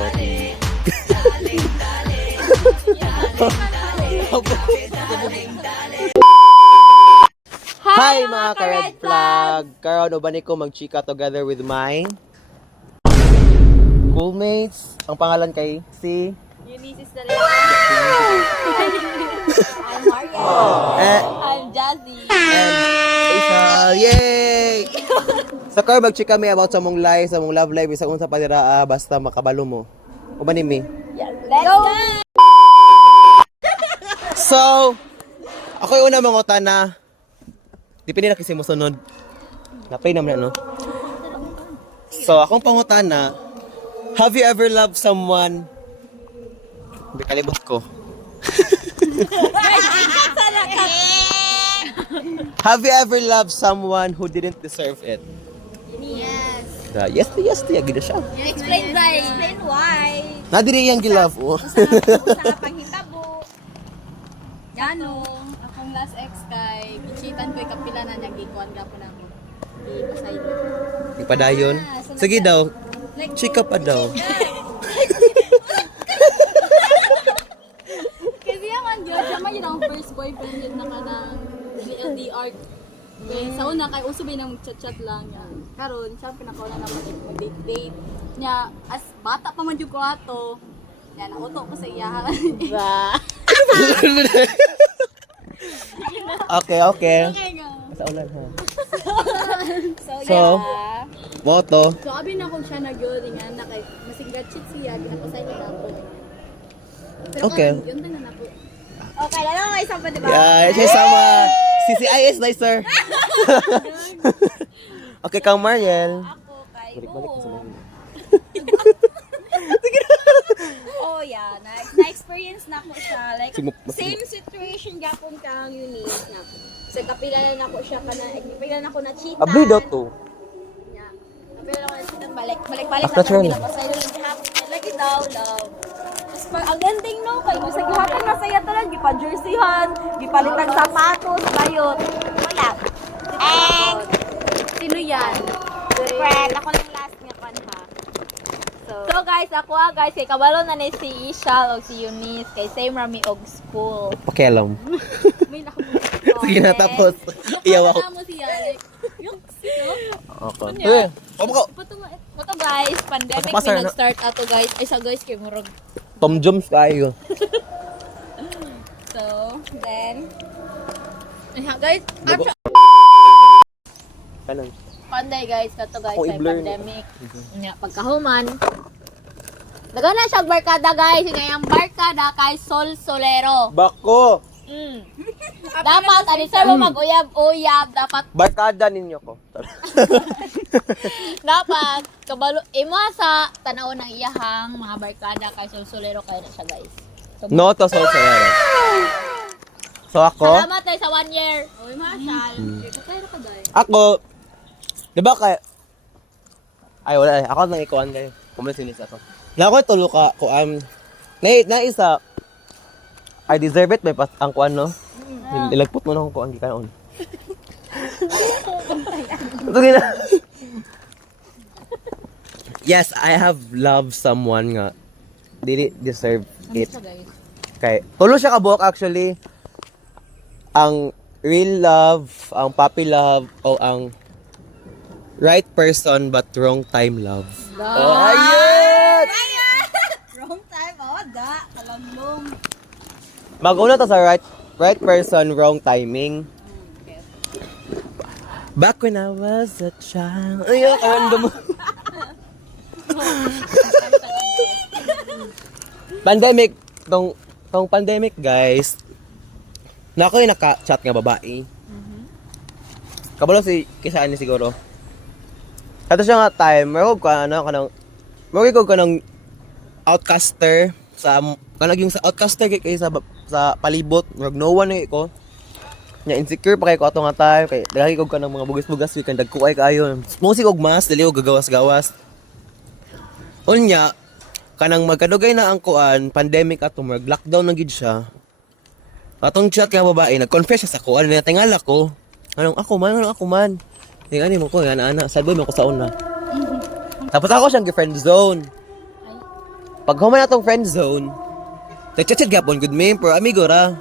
ikot. Hi mga ka-red flag! Karon ubani ko mag-chika together with my schoolmates. Ang pangalan kay si Eunice is the I'm Maria. I'm Jazzy. Isa. Yay! So karon mag-chika kami about sa mong life, sa mong love life, isa unsa pa dira basta makabalo mo. Ubani mi. Yes. Let's go! So, ako yung una mangutan na dipindi na kasi mo sunod. Napay naman no. So, akong pangutana, have you ever loved someone? Hindi kalibot ko. Have you ever loved someone who didn't deserve it? Yes. Yes, gida siya. Explain why. Nadiri yung gilove oh. Sa panghitabo. Ganong, akong last ex kay gichitan ko kapila na niya gikuan gapon ako. Di pasay. Ipadayon. Sige daw. Chika pa daw. Kasi yaman yun, siya man yun ang first boyfriend yun na kanang LDR. Okay, sa una kay uso ba nang chat-chat lang yan. Karon, siya pinakauna na mag-date niya as bata pa man jud ko ato. Yan, auto ko sa iya. Okay. Okay nga. Sa ulan ha. So, So, yeah. Moto. So, abi na kung siya nag-yun nga na kay masinggat chit siya, ginapasay ko na ako. Pero Okay. yun na ako. Okay, lalo may isang pa, diba? Yeah, siya sama. CCIS nicer. Okay, kang Mariel. Ako kay Balik-balik ko sa Bo. mga. Oh yeah, na-experience na ako siya. Like, Sige, same situation gapon kang Eunice na. So, kapilan na ako siya ka na, kapilan ako na cheatan. Abri daw to. Yeah. Kapilan ako na cheatan, balik-balik na After ako. training. Ginapasay lang gihapon. Lagi daw, love. Tapos pag ang ending no, kay sa gihapon na saya talag, gipa-jerseyhan, gipalitan sapatos, bayot. Wala. Sino yan? Friend, ako lang last nga pan ha. So guys, ako guys, kay kabalo na ni si Ishal o si Eunice, kay same rami og school. Pakialam. May nakabuto. Sige na tapos. Iyaw ako. Mo siya, like, yung sino? Okay. Eh, pabuka. Ito guys, pandemic Pasar may na. nag-start ato guys. Isa guys, kay murag. Tom Jones kayo. So, then, guys, Bago. Kanan. panday guys, kato guys, Ako ay i-blur pandemic. Nya pagkahuman. Daga na siya barkada guys, ngayang barkada kay Sol Solero. Bako. Dapat ani sa mo mag-uyab-uyab, dapat Barkada ninyo ko. dapat kabalo imo sa tanaw ng iyahang mga barkada kay Sol Solero kay na siya guys. So, No to so So ako, salamat tayo sa 1 year. Oy, masal. Kaya ka guys. ako, di ba kay, ay wala ako nang ikuan kayo. Kumasinis ako. Na ako tulo ka, kuan, na isa, I deserve it, may pas, ang kuan no? Ilagpot mo na akong kuan, gikaon. Sige na. Yes, I have loved someone nga. Dili deserve it. Guys. Kay, tulo siya kabuok actually. Ang real love, ang puppy love, o ang right person but wrong time love. Oh, ayun! Wrong time, da. Kalamlong. Mag-una to sa right person, wrong timing. Back when I was a child. Ayun, random. Pandemic, tong pandemic guys, na ako yung naka-chat nga babae. Kabalo si kisaan ni siguro. Kato siya nga time, marog ka ng outcaster sa kanag yung sa outcaster kay sa palibot, marog no one nga ko. Nya insecure pa kay ko ato nga time kay daghay ko ka ng mga bugas-bugas we kan dagkuay kaayo. Musik og mas dili og gagawas-gawas. Unya kanang magkadugay na ang kuan, pandemic ato mag lockdown na gid siya. Atong chat nga babae, nag-confess siya sa kuan, tingala ko. Anong ako man. Tingani mo ko, ana sad boy mo ko sa una. Tapos ako siyang friend zone. Pag human na tong friend zone, nag-chat gapon good me, pero amigo ra.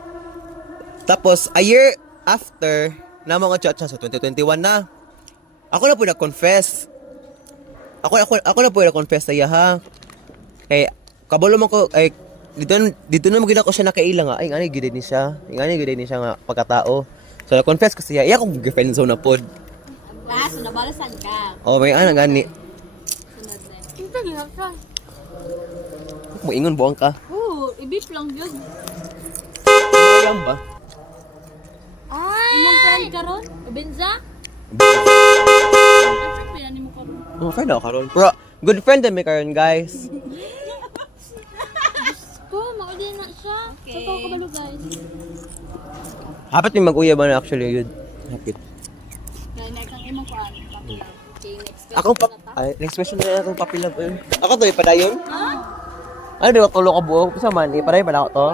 Tapos, a year after, na mga chat siya, so 2021 na. Ako na po na-confess. Ako na po na-confess sa iya, ha. Kaya, kabalo mo ko, ay, dito na magiging ako siya nakailang, ha. Ay, ngani, gudin ni siya. Ngani, gudin ni siya nga pagkatao. So, na-confess ko siya. Iya akong girlfriend zone na pod. Ah, so nabalasan ka. Oh, may ana, gani. Sunod na. Ito, gihap ka. Mo ingon buang ka. Oo, ibip lang yun. Alam ba? Ay! Imong friend ka ron? Benza? Ang friend pinani mo ka ron. Oh, friend ako karon. Pero, good friend na may karon, guys. Ko, mauli na siya. Okay. So, kabalo guys. Hapit yung mag-uya ba na actually yun? Hapit. Kaya na kang imong kuan. Okay, next question. Akong next question na akong papilab. Ako to, ipadayon? Ano di ba tulo ka buo? Sa man, ipaday pa na ako to.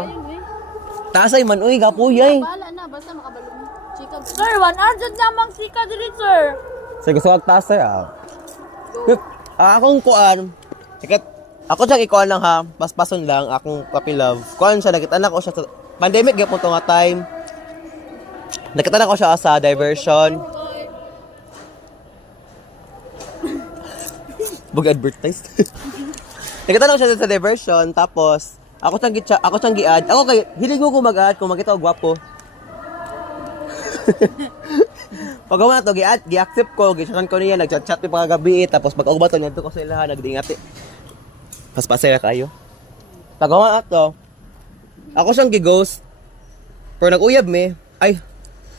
Tasay man, uy, gapuyay. Bahala na, basta makabalo mo. Chika. Sir, 100 namang sika dili, sir. Sige, gusto kag tasay, akong kuan, sikat, ako siya ikuan lang ha, paspason lang, akong papilove. Kuan siya, nakita ko siya sa, pandemic gapon to nga time. Nakita ko siya sa diversion. Bug advertise. Nakita ko siya sa diversion, tapos, ako siyang gi-add. Ako kay, hilig ko mag-add kung makita ko gwapo. Pag ako na to, gi-accept ko, gi-chat ko niya, nag-chat yung pagkagabi, tapos pag ubato niya, ko sila, nagdingati. Paspasaya kayo. Pag ako na to, ako siyang gi-ghost, pero nag-uyab me, ay,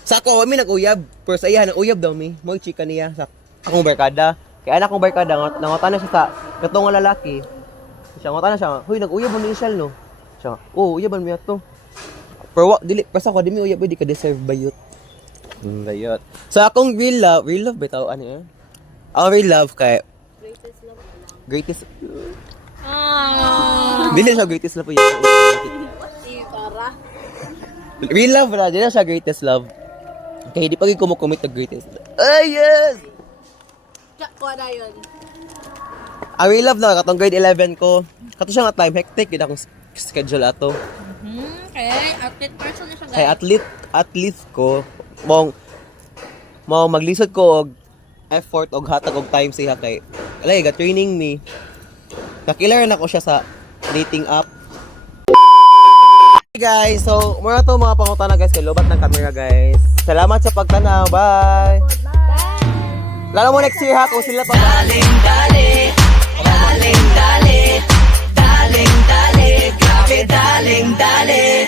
sa ako, may nag-uyab, pero sa iya, nag-uyab daw me, mo chika niya, sa akong barkada. Kaya anak kong barkada, nangotan na siya sa katong lalaki. Siya ngotan na siya, huy, nag-uyab mo ni Ishal, no? Siya, uyaban mo yato. Pero dili, basta ko, di mo uyab, di ka deserve bayot. Bayot. So, akong real love ba ito, ano yan? Ang real love kay, Greatest love lang. greatest, Ah. dili siya greatest love po yun. Si Tara. Real love na, dili siya greatest love. Kaya di pa rin kumukomit na greatest love. Ay, yes! Tsak ko na yun. Ang real love na, katong grade 11 ko, kato siya nga time, hectic, yun akong schedule ato. Okay, athlete person na siya, guys. Kay athlete ko, mong maglisod ko og effort og hatag og time siya kay alay ga training me. Nakilala na ko siya sa dating app. Hey guys, so mura to mga pangutana guys kay lobat ng camera guys. Salamat sa pagtanaw. Bye. Bye! Lalo mo next year ha kung sila pa. Daling dali, grabe daling dali.